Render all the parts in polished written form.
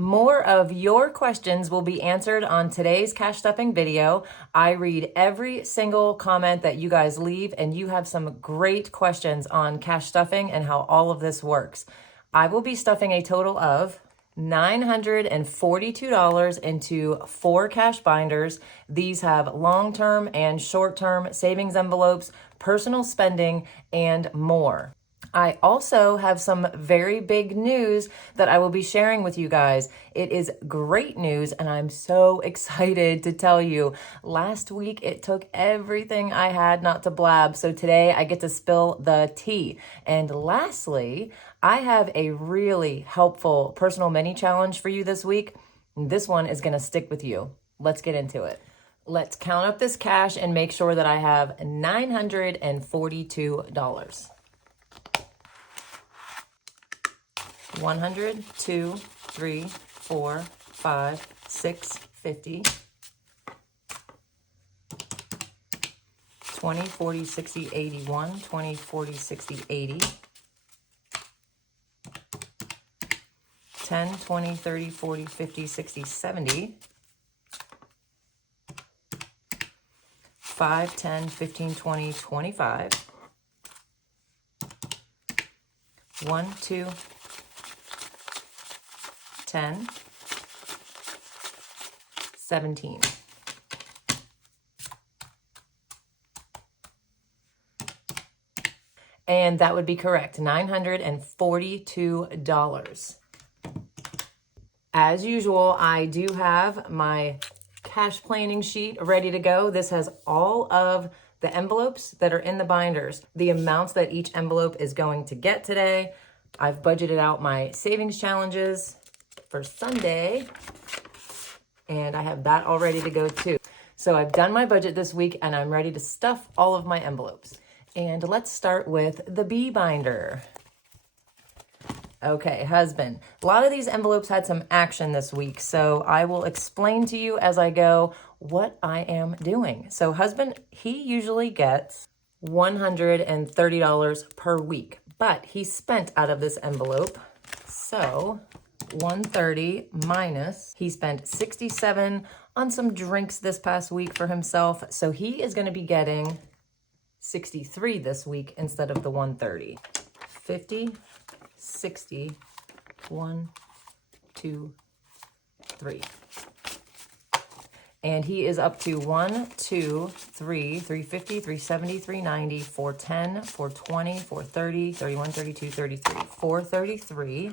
More of your questions will be answered on today's cash stuffing video. I read every single comment that you guys leave, and you have some great questions on cash stuffing and how all of this works. I will be stuffing a total of $942 into 4 cash binders. These have long-term and short-term savings envelopes, personal spending, and more. I also have some very big news that I will be sharing with you guys. It is great news, and I'm so excited to tell you. Last week, it took everything I had not to blab, so today I get to spill the tea. And lastly, I have a really helpful personal mini challenge for you this week. This one is going to stick with you. Let's get into it. Let's count up this cash and make sure that I have $942. 100, 2, 3, 4, 5, 6, 50, 20, 40, 60, 81, 20, 40, 60, 80, 10, 20, 30, 40, 50, 60, 70, 5, 10, 15, 20, 25, 1, 2, 10, 17. And that would be correct, $942. As usual, I do have my cash planning sheet ready to go. This has all of the envelopes that are in the binders, the amounts that each envelope is going to get today. I've budgeted out my savings challenges for Sunday, and I have that all ready to go too. So I've done my budget this week, and I'm ready to stuff all of my envelopes. And let's start with the B binder. Okay, husband. A lot of these envelopes had some action this week, so I will explain to you as I go what I am doing. So husband, he usually gets $130 per week, but he spent out of this envelope, so 130 minus, he spent 67 on some drinks this past week for himself. So he is going to be getting 63 this week instead of the 130. 50, 60, 1, 2, 3. And he is up to 1, 2, 3, 350, 370, 390, 410, 420, 430, 31, 32, 33, 433.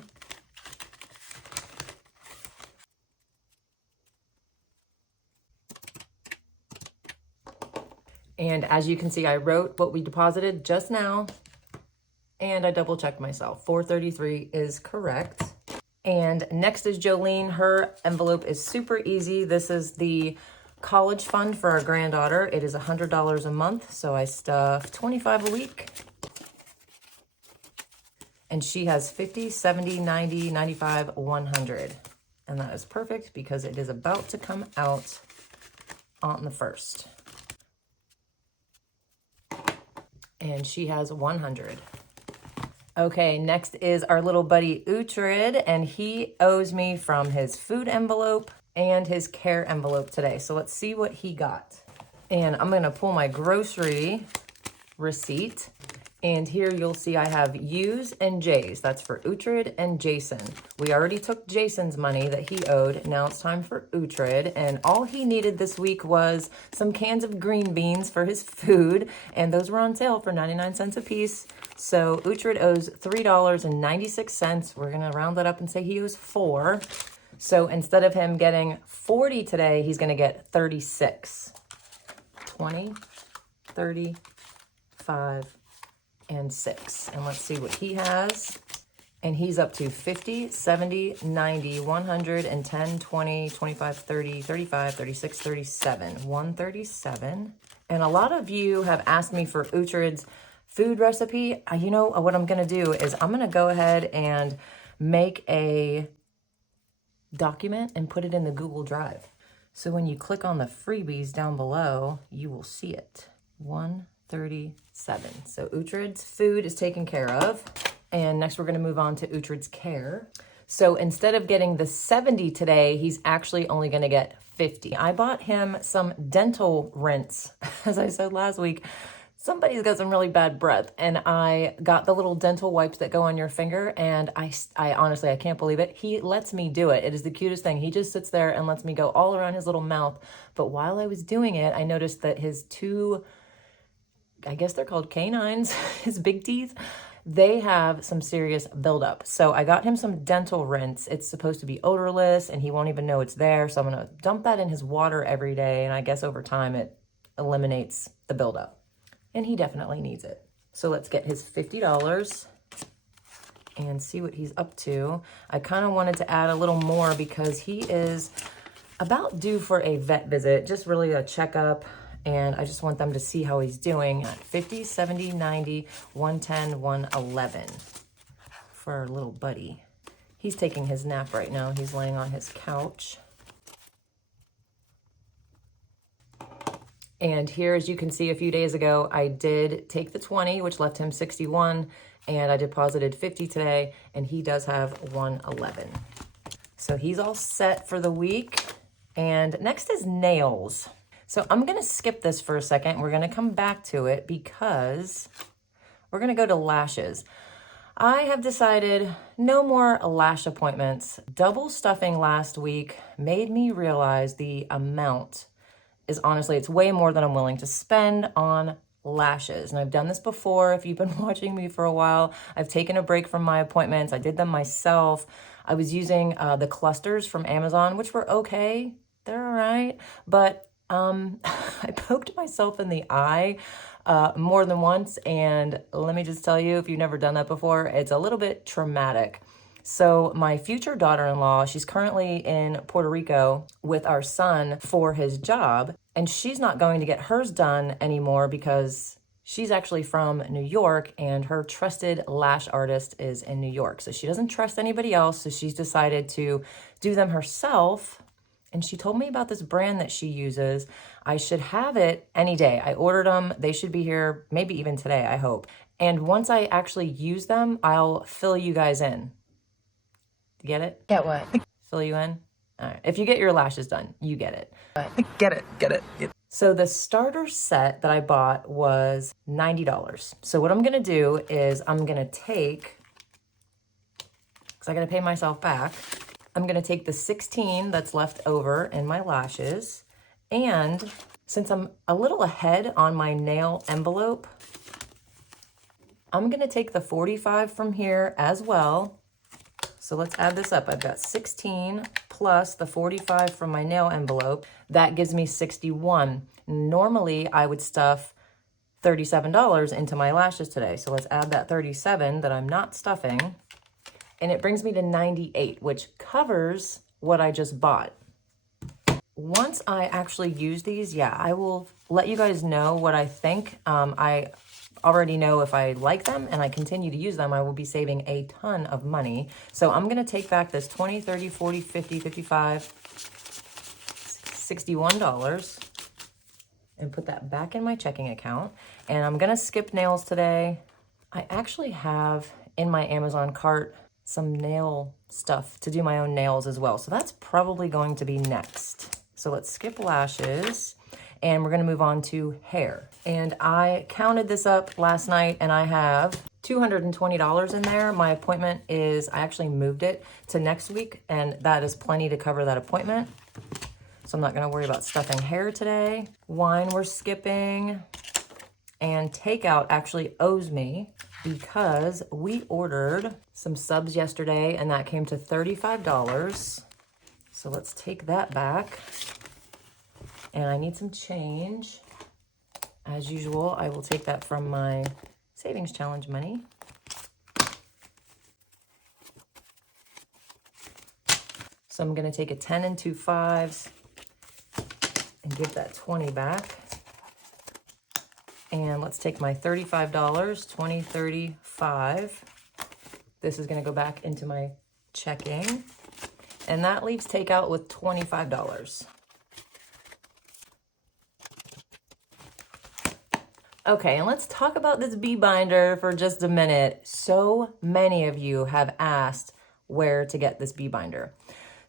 And as you can see, I wrote what we deposited just now, and I double checked myself. 433 is correct. And next is Jolene. Her envelope is super easy. This is the college fund for our granddaughter. It is $100 a month, so I stuff 25 a week. And she has 50, 70, 90, 95, 100. And that is perfect because it is about to come out on the 1st. And she has 100. Okay, next is our little buddy Uhtred, and he owes me from his food envelope and his care envelope today. So let's see what he got. And I'm gonna pull my grocery receipt. And here you'll see I have U's and J's. That's for Uhtred and Jason. We already took Jason's money that he owed. Now it's time for Uhtred. And all he needed this week was some cans of green beans for his food. And those were on sale for 99 cents a piece. So Uhtred owes $3.96. We're going to round that up and say he owes 4. So instead of him getting 40 today, he's going to get 36. 20, 30, 5, and 6. And let's see what he has. And he's up to 50, 70, 90, 110, 20, 25, 30, 35, 36, 37. 137. And a lot of you have asked me for Uhtred's food recipe. You know what I'm going to do is I'm going to go ahead and make a document and put it in the Google Drive. So when you click on the freebies down below, you will see it. 137. So Uhtred's food is taken care of. And next we're going to move on to Uhtred's care. So instead of getting the 70 today, he's actually only gonna get 50. I bought him some dental rinse. As I said last week, somebody's got some really bad breath, and I got the little dental wipes that go on your finger, and I honestly, I can't believe it. He lets me do it. It is the cutest thing. He just sits there and lets me go all around his little mouth. But while I was doing it, I noticed that his two, I guess they're called canines, his big teeth, they have some serious buildup. So I got him some dental rinse. It's supposed to be odorless and he won't even know it's there. So I'm gonna dump that in his water every day. And I guess over time it eliminates the buildup. And he definitely needs it. So let's get his $50 and see what he's up to. I kind of wanted to add a little more because he is about due for a vet visit, just really a checkup. And I just want them to see how he's doing at 50, 70, 90, 110, 111 for our little buddy. He's taking his nap right now. He's laying on his couch. And here, as you can see, a few days ago, I did take the 20, which left him 61, and I deposited 50 today, and he does have 111. So he's all set for the week. And next is nails. So I'm gonna skip this for a second. We're gonna come back to it because we're gonna go to lashes. I have decided no more lash appointments. Double stuffing last week made me realize the amount is honestly, it's way more than I'm willing to spend on lashes. And I've done this before. If you've been watching me for a while, I've taken a break from my appointments. I did them myself. I was using the clusters from Amazon, which were okay. They're all right. But I poked myself in the eye more than once. And let me just tell you, if you've never done that before, it's a little bit traumatic. So my future daughter-in-law, she's currently in Puerto Rico with our son for his job, and she's not going to get hers done anymore because she's actually from New York and her trusted lash artist is in New York. So she doesn't trust anybody else, so she's decided to do them herself. And she told me about this brand that she uses. I should have it any day. I ordered them. They should be here maybe even today, I hope. And once I actually use them, I'll fill you guys in. Get it? Get what? Fill you in? All right. If you get your lashes done, you get it. Get it. So the starter set that I bought was $90. So what I'm going to do is I'm going to take, because I got to pay myself back, I'm going to take the 16 that's left over in my lashes. And since I'm a little ahead on my nail envelope, I'm going to take the 45 from here as well. So let's add this up. I've got 16 plus the 45 from my nail envelope. That gives me 61. Normally, I would stuff $37 into my lashes today. So let's add that 37 that I'm not stuffing. And it brings me to 98, which covers what I just bought. Once I actually use these, yeah, I will let you guys know what I think. I already know if I like them and I continue to use them, I will be saving a ton of money. So I'm going to take back this 20, 30, 40, 50, 55, $61 and put that back in my checking account. And I'm going to skip nails today. I actually have in my Amazon cart some nail stuff to do my own nails as well. So that's probably going to be next. So let's skip lashes. And we're going to move on to hair. And I counted this up last night and I have $220 in there. My appointment is, I actually moved it to next week and that is plenty to cover that appointment. So I'm not going to worry about stuffing hair today. Wine we're skipping. And takeout actually owes me because we ordered some subs yesterday and that came to $35. So let's take that back. And I need some change. As usual, I will take that from my savings challenge money. So I'm gonna take a 10 and 2 5s and give that 20 back. And let's take my $35, 20, 35. This is gonna go back into my checking. And that leaves takeout with $25. Okay, and let's talk about this bee binder for just a minute. So many of you have asked, where to get this bee binder.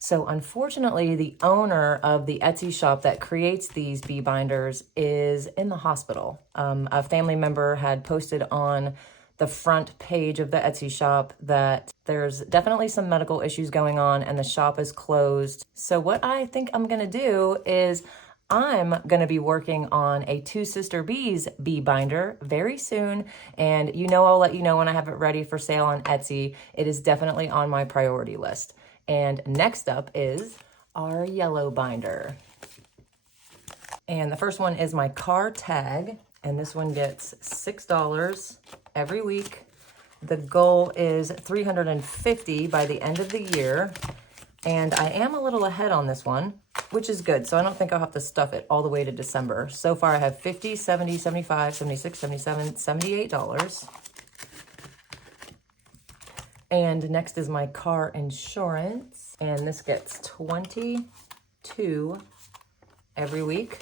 So unfortunately, the owner of the Etsy shop that creates these bee binders is in the hospital. A family member had posted on the front page of the Etsy shop that there's definitely some medical issues going on and the shop is closed. So what I think I'm gonna do is I'm gonna be working on a Two Sister Bees bee binder very soon. And I'll let you know when I have it ready for sale on Etsy. It is definitely on my priority list. And next up is our yellow binder. And the first one is my car tag. And this one gets $6 every week. The goal is $350 by the end of the year. And I am a little ahead on this one, which is good. So I don't think I'll have to stuff it all the way to December. So far I have $50, $70, $75, $76, $77, $78. And next is my car insurance. And this gets $22 every week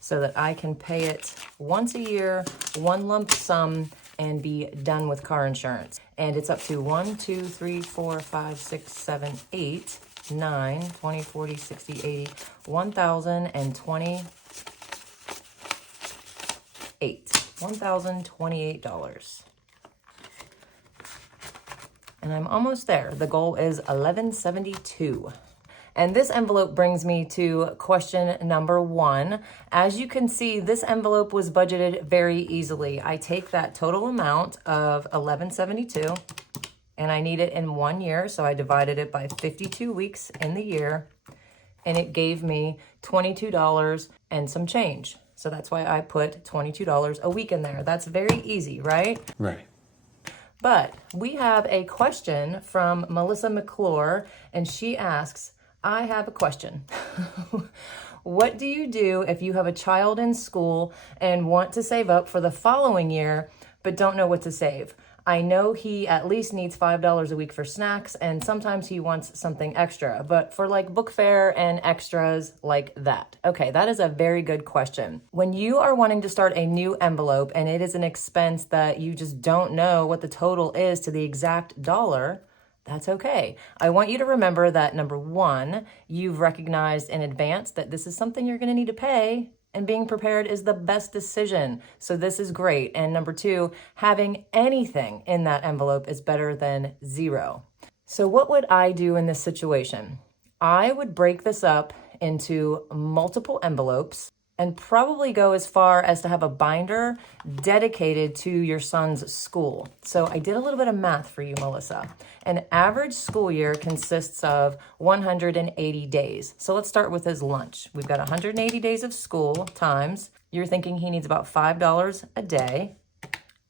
so that I can pay it once a year, one lump sum, and be done with car insurance. And it's up to 1, 2, 3, 4, 5, 6, 7, 8, 9, 20, 40, 60, 80, $1,028. $1,028. And I'm almost there. The goal is $1,172. And this envelope brings me to question number 1. As you can see, this envelope was budgeted very easily. I take that total amount of $1,172 and I need it in 1 year. So I divided it by 52 weeks in the year and it gave me $22 and some change. So that's why I put $22 a week in there. That's very easy, right? Right. But we have a question from Melissa McClure, and she asks, I have a question. What do you do if you have a child in school and want to save up for the following year, but don't know what to save? I know he at least needs $5 a week for snacks, and sometimes he wants something extra, but for like book fare and extras like that. Okay, that is a very good question. When you are wanting to start a new envelope and it is an expense that you just don't know what the total is to the exact dollar, that's okay. I want you to remember that number 1, you've recognized in advance that this is something you're gonna need to pay, and being prepared is the best decision. So this is great. And number 2, having anything in that envelope is better than 0. So what would I do in this situation? I would break this up into multiple envelopes and probably go as far as to have a binder dedicated to your son's school. So I did a little bit of math for you, Melissa. An average school year consists of 180 days. So let's start with his lunch. We've got 180 days of school times. You're thinking he needs about $5 a day.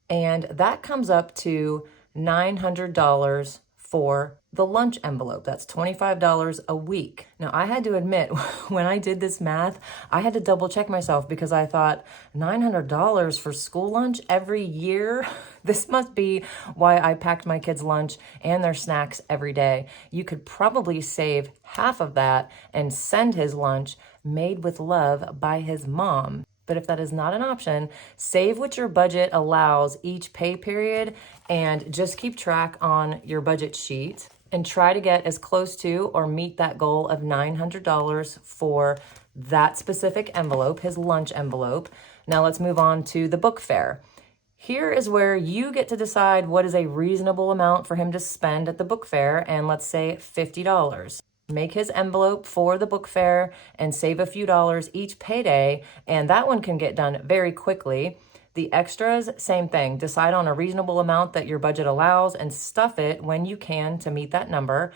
And that comes up to $900 for the lunch envelope. That's $25 a week. Now, I had to admit, when I did this math, I had to double check myself because I thought $900 for school lunch every year? This must be why I packed my kids' lunch and their snacks every day. You could probably save half of that and send his lunch made with love by his mom. But if that is not an option, save what your budget allows each pay period and just keep track on your budget sheet and try to get as close to or meet that goal of $900 for that specific envelope, his lunch envelope. Now let's move on to the book fare. Here is where you get to decide what is a reasonable amount for him to spend at the book fair, and let's say $50. Make his envelope for the book fair and save a few dollars each payday, and that one can get done very quickly. The extras, same thing. Decide on a reasonable amount that your budget allows and stuff it when you can to meet that number.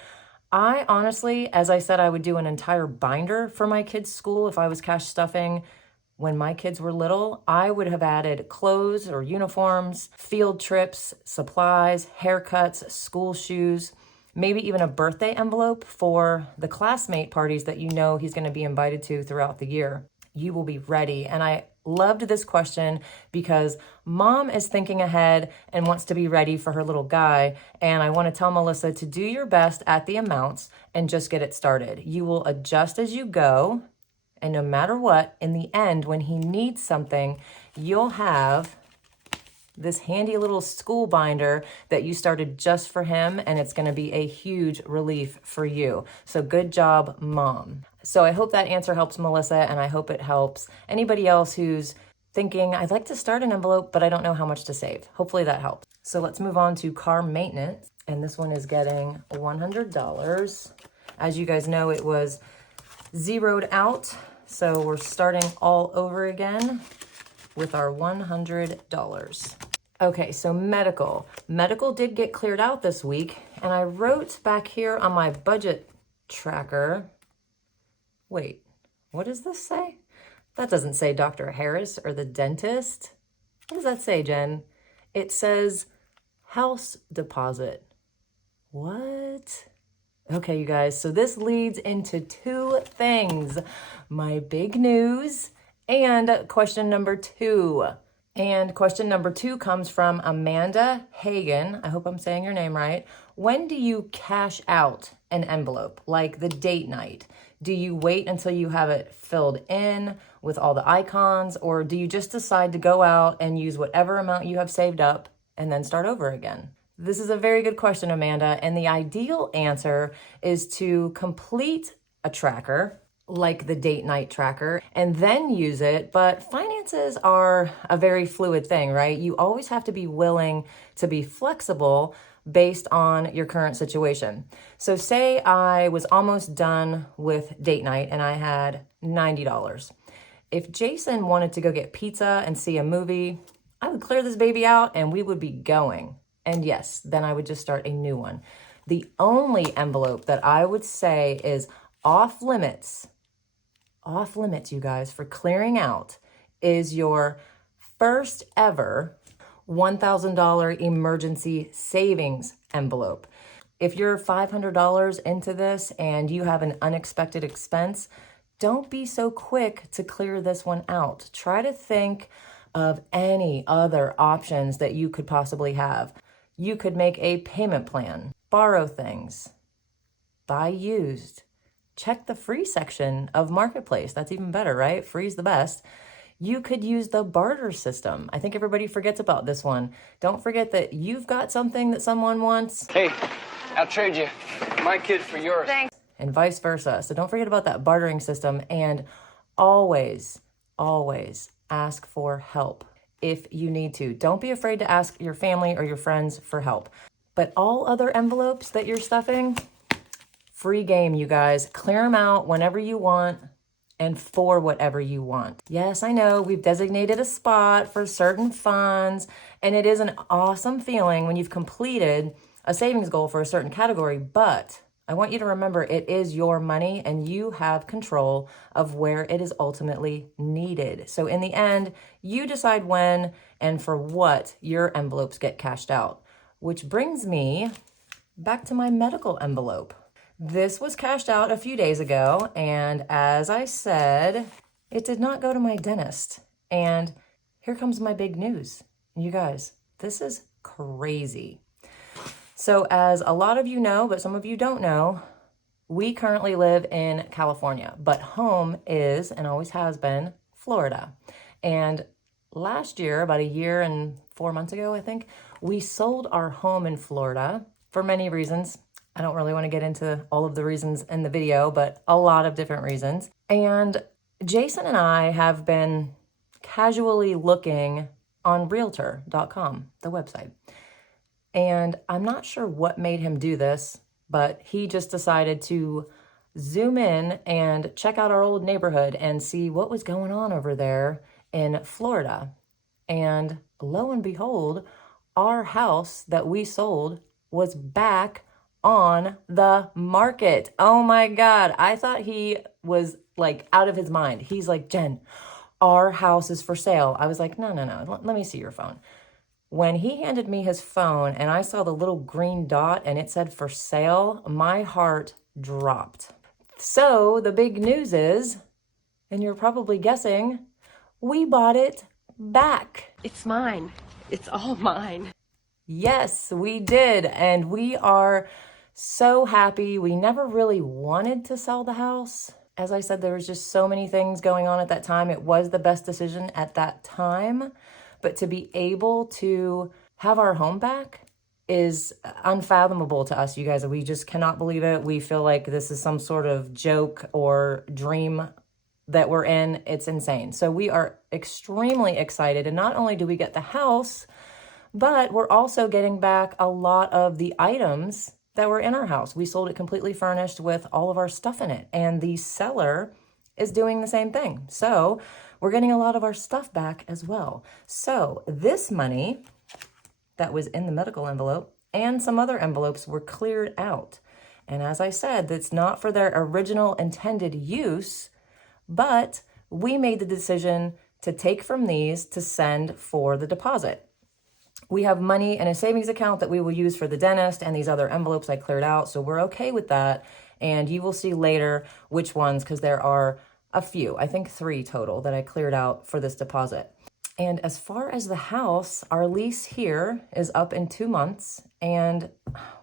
I honestly, as I said, I would do an entire binder for my kids' school if I was cash stuffing. When my kids were little, I would have added clothes or uniforms, field trips, supplies, haircuts, school shoes, maybe even a birthday envelope for the classmate parties that you know he's going to be invited to throughout the year. You will be ready. And I loved this question because mom is thinking ahead and wants to be ready for her little guy. And I want to tell Melissa to do your best at the amounts and just get it started. You will adjust as you go. And no matter what, in the end, when he needs something, you'll have this handy little school binder that you started just for him, and it's gonna be a huge relief for you. So good job, Mom. So I hope that answer helps Melissa, and I hope it helps anybody else who's thinking, I'd like to start an envelope, but I don't know how much to save. Hopefully that helps. So let's move on to car maintenance. And this one is getting $100. As you guys know, it was zeroed out. So we're starting all over again with our $100. Okay, so medical. Medical did get cleared out this week. And I wrote back here on my budget tracker, wait, what does this say? That doesn't say Dr. Harris or the dentist. What does that say, Jen? It says house deposit. What? Okay, you guys, so this leads into two things. My big news and question number 2. And question number 2 comes from Amanda Hagen. I hope I'm saying your name right. When do you cash out an envelope, like the date night? Do you wait until you have it filled in with all the icons, or do you just decide to go out and use whatever amount you have saved up and then start over again? This is a very good question, Amanda, and the ideal answer is to complete a tracker, like the date night tracker, and then use it. But finances are a very fluid thing, right? You always have to be willing to be flexible based on your current situation. So say I was almost done with date night and I had $90. If Jason wanted to go get pizza and see a movie, I would clear this baby out and we would be going. And yes, then I would just start a new one. The only envelope that I would say is off limits, you guys, for clearing out is your first ever $1,000 emergency savings envelope. If you're $500 into this and you have an unexpected expense, don't be so quick to clear this one out. Try to think of any other options that you could possibly have. You could make a payment plan, borrow things, buy used, check the free section of Marketplace. That's even better, right? Free's the best. You could use the barter system. I think everybody forgets about this one. Don't forget that you've got something that someone wants. Hey, I'll trade you my kid for yours. Thanks. And vice versa. So don't forget about that bartering system, and always ask for help if you need to. Don't be afraid to ask your family or your friends for help. But all other envelopes that you're stuffing, free game, you guys. Clear them out whenever you want and for whatever you want. Yes, I know we've designated a spot for certain funds, and it is an awesome feeling when you've completed a savings goal for a certain category, but I want you to remember it is your money and you have control of where it is ultimately needed. So in the end, you decide when and for what your envelopes get cashed out, which brings me back to my medical envelope. This was cashed out a few days ago, and as I said, it did not go to my dentist. And here comes my big news. You guys, this is crazy. So as a lot of you know, but some of you don't know, we currently live in California, but home is, and always has been, Florida. And last year, about a year and 4 months ago, I think, we sold our home in Florida for many reasons. I don't really want to get into all of the reasons in the video, but a lot of different reasons. And Jason and I have been casually looking on Realtor.com, the website. And I'm not sure what made him do this, but he just decided to zoom in and check out our old neighborhood and see what was going on over there in Florida. And lo and behold, our house that we sold was back on the market. Oh my God. I thought he was like out of his mind. He's like, Jen, our house is for sale. I was like, no. Let me see your phone. When he handed me his phone and I saw the little green dot and it said for sale, my heart dropped. So the big news is, and you're probably guessing, we bought it back. It's mine. It's all mine. Yes, we did. And we are so happy. We never really wanted to sell the house. As I said, there was just so many things going on at that time. It was the best decision at that time. But to be able to have our home back is unfathomable to us, you guys. We just cannot believe it. We feel like this is some sort of joke or dream that we're in. It's insane. So we are extremely excited. And not only do we get the house, but we're also getting back a lot of the items that were in our house. We sold it completely furnished with all of our stuff in it. And the seller is doing the same thing. So we're getting a lot of our stuff back as well. So this money that was in the medical envelope and some other envelopes were cleared out. And as I said, that's not for their original intended use, but we made the decision to take from these to send for the deposit. We have money in a savings account that we will use for the dentist and these other envelopes I cleared out. So we're okay with that. And you will see later which ones, because there are a few, I think 3 total that I cleared out for this deposit. And as far as the house, our lease here is up in 2 months and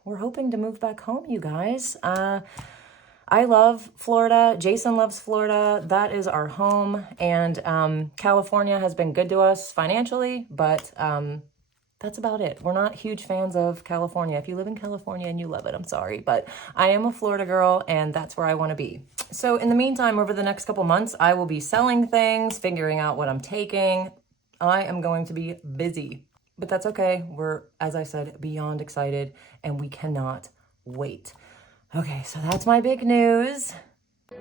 we're hoping to move back home, you guys. I love Florida. Jason loves Florida. That is our home. And California has been good to us financially, but that's about it. We're not huge fans of California. If you live in California and you love it, I'm sorry, but I am a Florida girl and that's where I want to be. So in the meantime, over the next couple months, I will be selling things, figuring out what I'm taking. I am going to be busy, but that's okay. We're, as I said, beyond excited and we cannot wait. Okay, so that's my big news.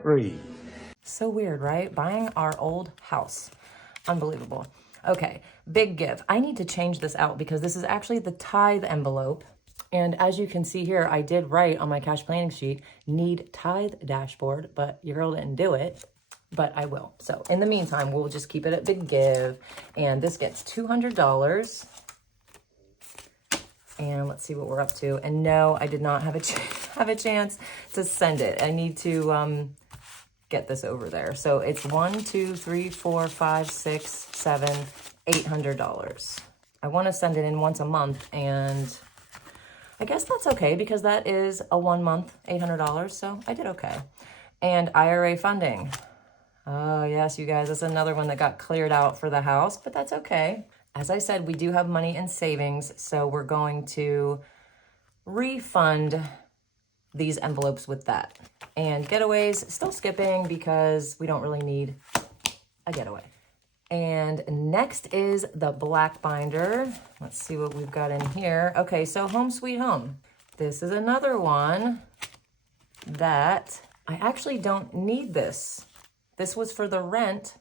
Breathe. So weird, right? Buying our old house. Unbelievable. Okay, big give. I need to change this out because this is actually the tithe envelope. And as you can see here, I did write on my cash planning sheet, need tithe dashboard, but your girl didn't do it, but I will. So in the meantime, we'll just keep it at big give. And this gets $200. And let's see what we're up to. And no, I did not have a chance to send it. I need to get this over there. So it's $1, 2, 3, 4, 5, 6, 7, $800. I want to send it in once a month, and I guess that's okay because that is a 1 month, $800. So I did okay. And IRA funding. Oh yes, you guys, that's another one that got cleared out for the house, but that's okay. As I said, we do have money in savings, so we're going to refund these envelopes with that. And getaways, still skipping because we don't really need a getaway. And next is the black binder. Let's see what we've got in here. Okay, so Home Sweet Home. This is another one that I actually don't need this. This was for the rent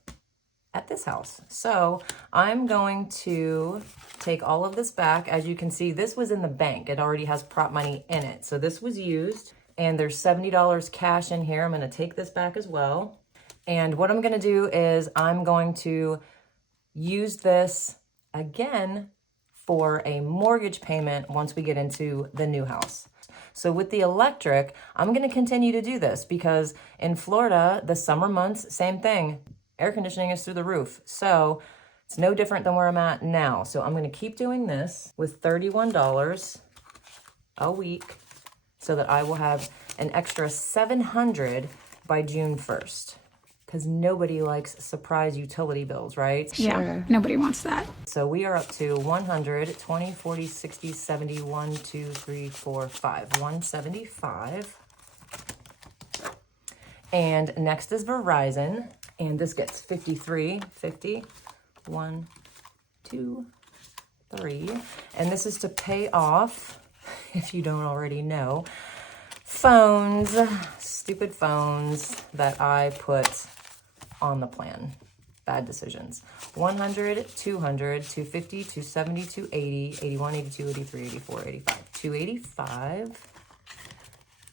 at this house. So I'm going to take all of this back. As you can see, this was in the bank. It already has prop money in it. So this was used and there's $70 cash in here. I'm gonna take this back as well. And what I'm gonna do is I'm going to use this again for a mortgage payment once we get into the new house. So with the electric, I'm gonna continue to do this because in Florida, the summer months, same thing. Air conditioning is through the roof. So it's no different than where I'm at now. So I'm gonna keep doing this with $31 a week so that I will have an extra $700 by June 1st. Because nobody likes surprise utility bills, right? Yeah, nobody wants that. So we are up to 100, 20, 40, 60, 70, 1, 2, 3, 4, 5. 175. And next is Verizon. And this gets 53, 50, 1, 2, 3. And this is to pay off, if you don't already know, phones, stupid phones that I put on the plan. Bad decisions. 100, 200, 250, 270, 280, 81, 82, 83, 84, 85, 285.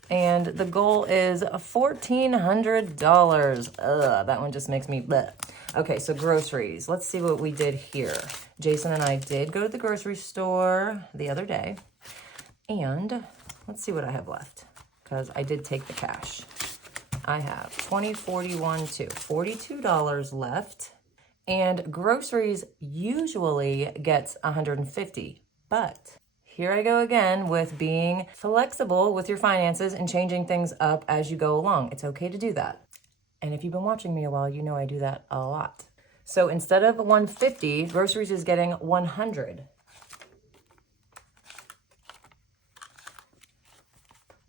And the goal is $1,400. Ugh, that one just makes me bleh. Okay, so groceries. Let's see what we did here. Jason and I did go to the grocery store the other day. And let's see what I have left, because I did take the cash. I have 20, 41, 2, $42 left. And groceries usually gets 150, but here I go again with being flexible with your finances and changing things up as you go along. It's okay to do that. And if you've been watching me a while, you know I do that a lot. So instead of 150, groceries is getting 100.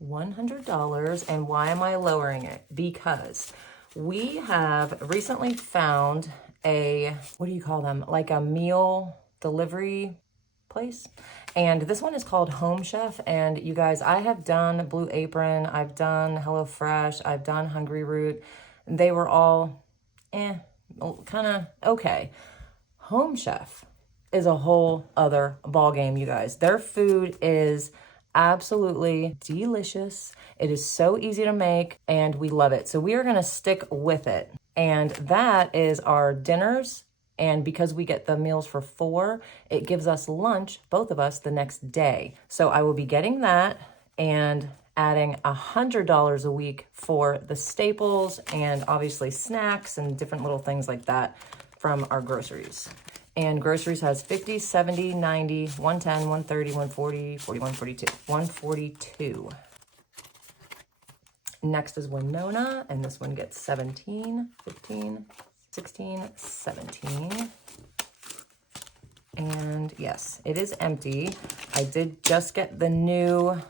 $100. And why am I lowering it? Because we have recently found a, what do you call them? Like a meal delivery place. And this one is called Home Chef. And you guys, I have done Blue Apron, I've done HelloFresh, I've done Hungry Root. They were all kind of okay. Home Chef is a whole other ball game, you guys. Their food is absolutely delicious. It is so easy to make and we love it. So we are going to stick with it. And that is our dinners. And because we get the meals for 4, it gives us lunch, both of us, the next day. So I will be getting that and adding $100 a week for the staples and obviously snacks and different little things like that from our groceries. And groceries has 50, 70, 90, 110, 130, 140, 41, 42, 142. Next is Winona, and this one gets 17, 15, 16, 17. And yes, it is empty. I did just get the new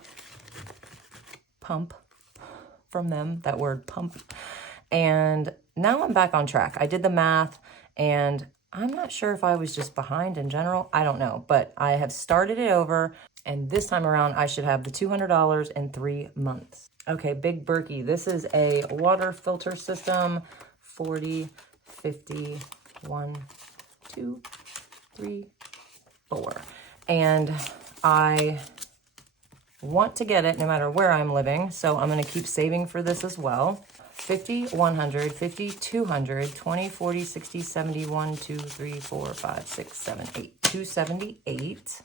pump from them, that word pump. And now I'm back on track. I did the math and I'm not sure if I was just behind in general. I don't know, but I have started it over and this time around I should have the $200 in 3 months. Okay, Big Berkey. This is a water filter system. 40, 50, 1, 2, 3, 4. And I want to get it no matter where I'm living, so I'm going to keep saving for this as well. 50, 100, 50, 200, 20, 40, 60, 70, 1, 2, 3, 4, 5, 6, 7, 8. 278.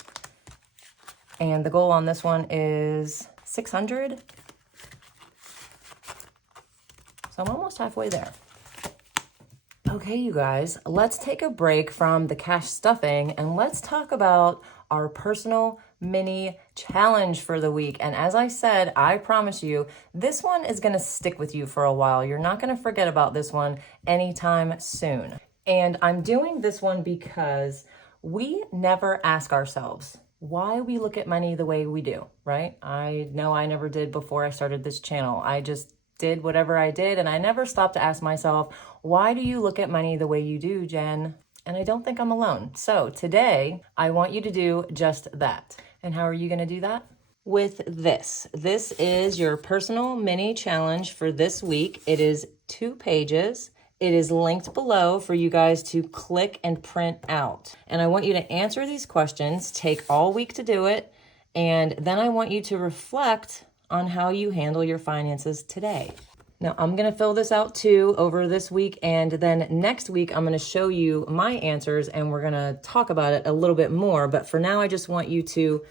And the goal on this one is 600. So I'm almost halfway there. Okay, you guys, let's take a break from the cash stuffing and let's talk about our personal mini challenge for the week. And as I said, I promise you, this one is going to stick with you for a while. You're not going to forget about this one anytime soon. And I'm doing this one because we never ask ourselves why we look at money the way we do, right? I know I never did before I started this channel. I just did whatever I did, and I never stopped to ask myself, why do you look at money the way you do, Jen? And I don't think I'm alone. So today, I want you to do just that. And how are you gonna do that? With this. This is your personal mini challenge for this week. It is 2 pages. It is linked below for you guys to click and print out. And I want you to answer these questions, take all week to do it, and then I want you to reflect on how you handle your finances today. Now, I'm going to fill this out too over this week, and then next week I'm going to show you my answers and we're going to talk about it a little bit more. But for now, I just want you to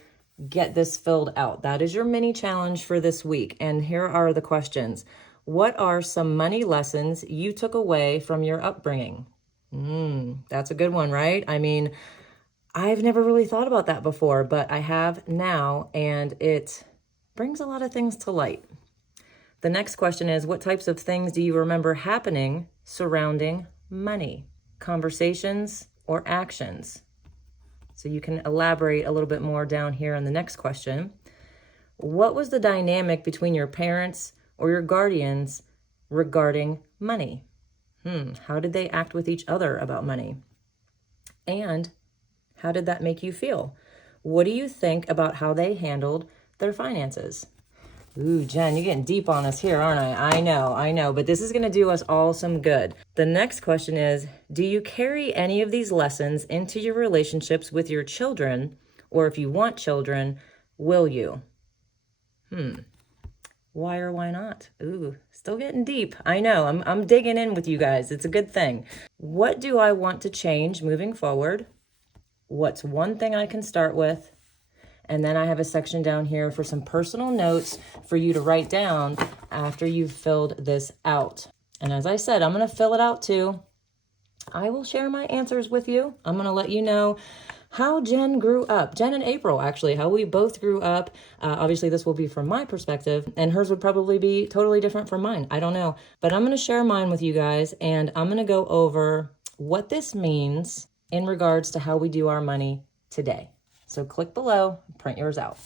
get this filled out. That is your mini challenge for this week. And here are the questions. What are some money lessons you took away from your upbringing? That's a good one, right? I mean, I've never really thought about that before, but I have now, and it brings a lot of things to light. The next question is, what types of things do you remember happening surrounding money? Conversations or actions? So you can elaborate a little bit more down here on the next question. What was the dynamic between your parents or your guardians regarding money? How did they act with each other about money? And how did that make you feel? What do you think about how they handled their finances? Ooh, Jen, you're getting deep on us here, aren't I? I know, but this is going to do us all some good. The next question is, do you carry any of these lessons into your relationships with your children? Or if you want children, will you? Why or why not? Ooh, still getting deep. I know, I'm digging in with you guys. It's a good thing. What do I want to change moving forward? What's one thing I can start with? And then I have a section down here for some personal notes for you to write down after you've filled this out. And as I said, I'm going to fill it out too. I will share my answers with you. I'm going to let you know how Jen grew up. Jen and April, actually, how we both grew up. Obviously, this will be from my perspective, and hers would probably be totally different from mine. I don't know. But I'm going to share mine with you guys, and I'm going to go over what this means in regards to how we do our money today. So click below, print yours out.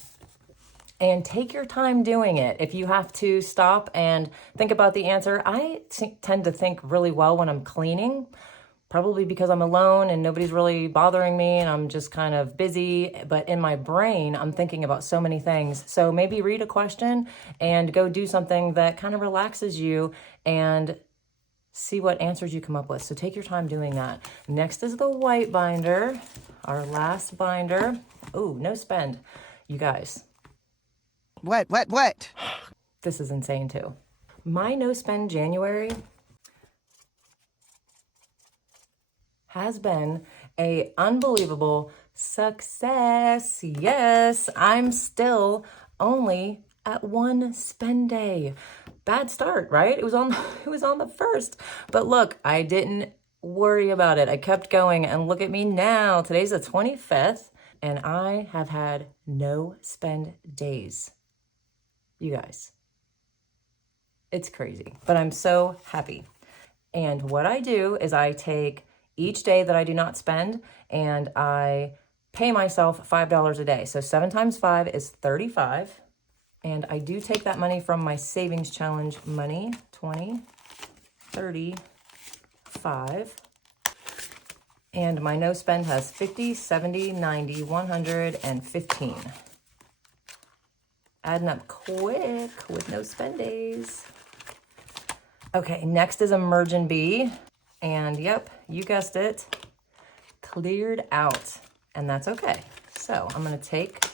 And take your time doing it. If you have to stop and think about the answer, I tend to think really well when I'm cleaning, probably because I'm alone and nobody's really bothering me and I'm just kind of busy. But in my brain, I'm thinking about so many things. So maybe read a question and go do something that kind of relaxes you and see what answers you come up with. So take your time doing that. Next is the white binder, our last binder. Oh, no spend, you guys. What? This is insane too. My no spend January has been a unbelievable success. Yes, I'm still only at one spend day. Bad start, right? It was on the first. But look, I didn't worry about it. I kept going and look at me now. Today's the 25th and I have had no spend days. You guys, it's crazy, but I'm so happy. And what I do is I take each day that I do not spend and I pay myself $5 a day. So 7 times 5 is 35. And I do take that money from my savings challenge money, 20, 30, 5. And my no spend has 50, 70, 90, 100, and 15. Adding up quick with no spend days. Okay, next is Emergent Bee. And yep, you guessed it, cleared out. And that's okay. So I'm gonna take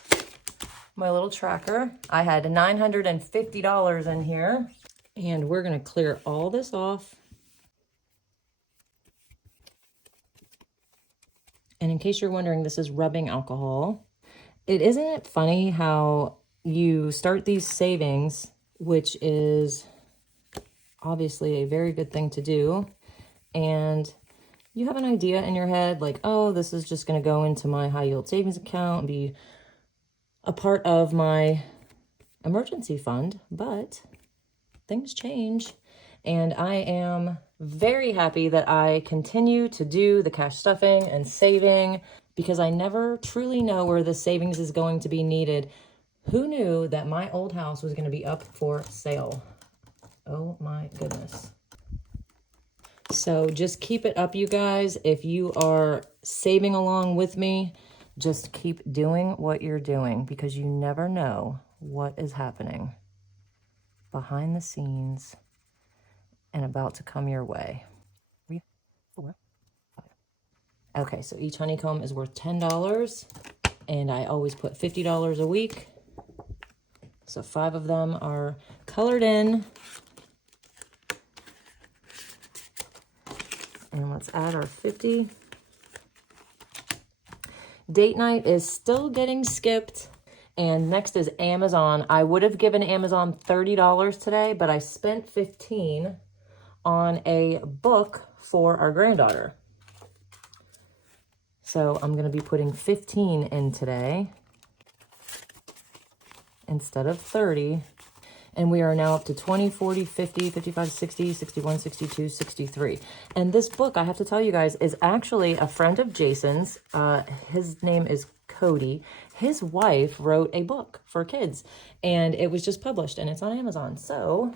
my little tracker. I had $950 in here. And we're gonna clear all this off. And in case you're wondering, this is rubbing alcohol. Isn't it funny how you start these savings, which is obviously a very good thing to do, and you have an idea in your head like, oh, this is just going to go into my high yield savings account and be a part of my emergency fund, but things change. And I am very happy that I continue to do the cash stuffing and saving because I never truly know where the savings is going to be needed. Who knew that my old house was going to be up for sale? Oh my goodness. So just keep it up, you guys. If you are saving along with me, just keep doing what you're doing because you never know what is happening behind the scenes and about to come your way. 3, 4, 5. Okay, so each honeycomb is worth $10 and I always put $50 a week. So 5 of them are colored in. And let's add our 50. Date night is still getting skipped. And next is Amazon. I would have given Amazon $30 today, but I spent $15 on a book for our granddaughter. So I'm going to be putting $15 in today instead of 30. And we are now up to 20, 40, 50, 55, 60, 61, 62, 63. And this book, I have to tell you guys, is actually a friend of Jason's. His name is Cody. His wife wrote a book for kids and it was just published and it's on Amazon. So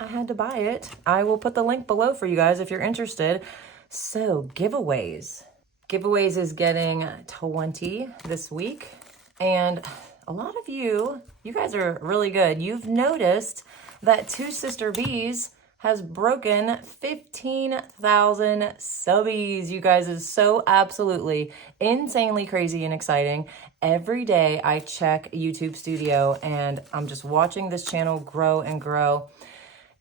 I had to buy it. I will put the link below for you guys if you're interested. So giveaways. Giveaways is getting 20 this week. And a lot of you guys are really good. You've noticed that Two Sister Bees has broken 15,000 subbies. You guys is so absolutely insanely crazy and exciting. Every day I check YouTube Studio and I'm just watching this channel grow and grow.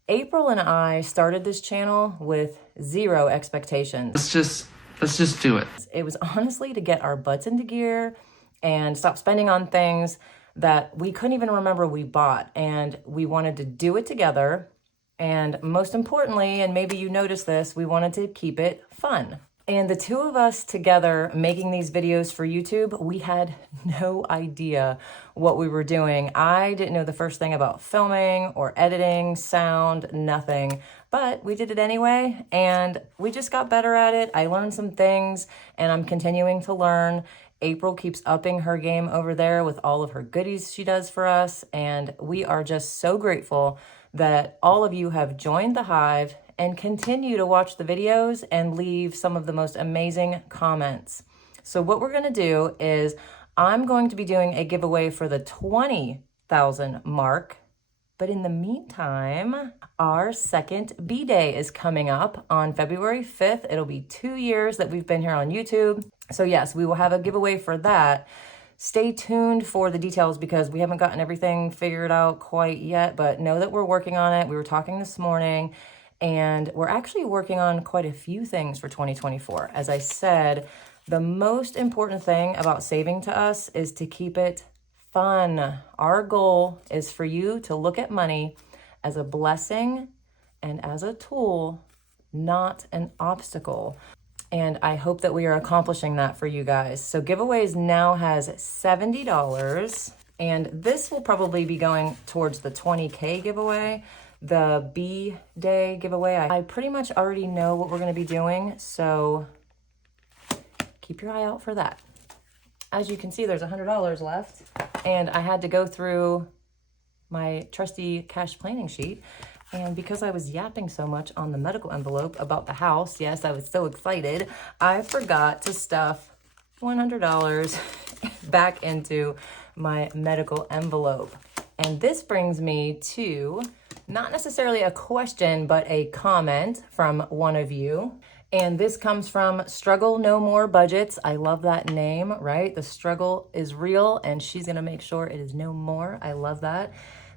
April and I started this channel with 0 expectations. Let's just do it. It was honestly to get our butts into gear and stop spending on things that we couldn't even remember we bought. And we wanted to do it together. And most importantly, and maybe you noticed this, we wanted to keep it fun. And the two of us together making these videos for YouTube, we had no idea what we were doing. I didn't know the first thing about filming or editing, sound, nothing. But we did it anyway, and we just got better at it. I learned some things, and I'm continuing to learn. April keeps upping her game over there with all of her goodies she does for us, and we are just so grateful that all of you have joined the Hive and continue to watch the videos and leave some of the most amazing comments. So what we're gonna do is I'm going to be doing a giveaway for the 20,000 mark. But in the meantime, our second B-Day is coming up on February 5th. It'll be 2 years that we've been here on YouTube. So yes, we will have a giveaway for that. Stay tuned for the details because we haven't gotten everything figured out quite yet, but know that we're working on it. We were talking this morning, and we're actually working on quite a few things for 2024. As I said, the most important thing about saving to us is to keep it fun. Our goal is for you to look at money as a blessing and as a tool, not an obstacle. And I hope that we are accomplishing that for you guys. So giveaways now has $70, and this will probably be going towards the 20K giveaway. The B-Day giveaway, I pretty much already know what we're gonna be doing, so keep your eye out for that. As you can see, there's $100 left, and I had to go through my trusty cash planning sheet, and because I was yapping so much on the medical envelope about the house, yes, I was so excited, I forgot to stuff $100 back into my medical envelope. And this brings me to not necessarily a question, but a comment from one of you. And this comes from Struggle No More Budgets. I love that name, right? The struggle is real, and she's gonna make sure it is no more. I love that.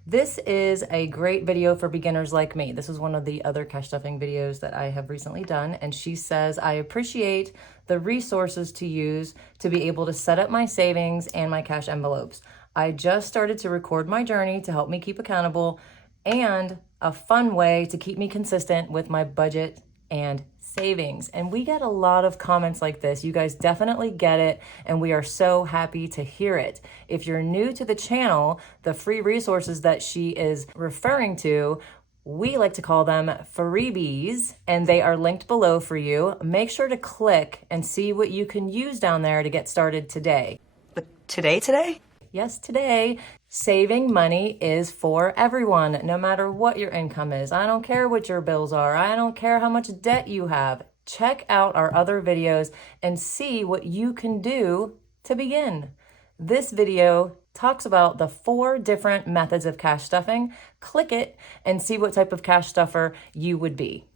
This is a great video for beginners like me. This is one of the other cash stuffing videos that I have recently done. And she says, I appreciate the resources to use to be able to set up my savings and my cash envelopes. I just started to record my journey to help me keep accountable and a fun way to keep me consistent with my budget and savings. And we get a lot of comments like this. You guys definitely get it, and we are so happy to hear it. If you're new to the channel, the free resources that she is referring to, we like to call them freebies, and they are linked below for you. Make sure to click and see what you can use down there to get started today. But today? Yes, today, saving money is for everyone, no matter what your income is. I don't care what your bills are. I don't care how much debt you have. Check out our other videos and see what you can do to begin. This video talks about the 4 different methods of cash stuffing. Click it and see what type of cash stuffer you would be.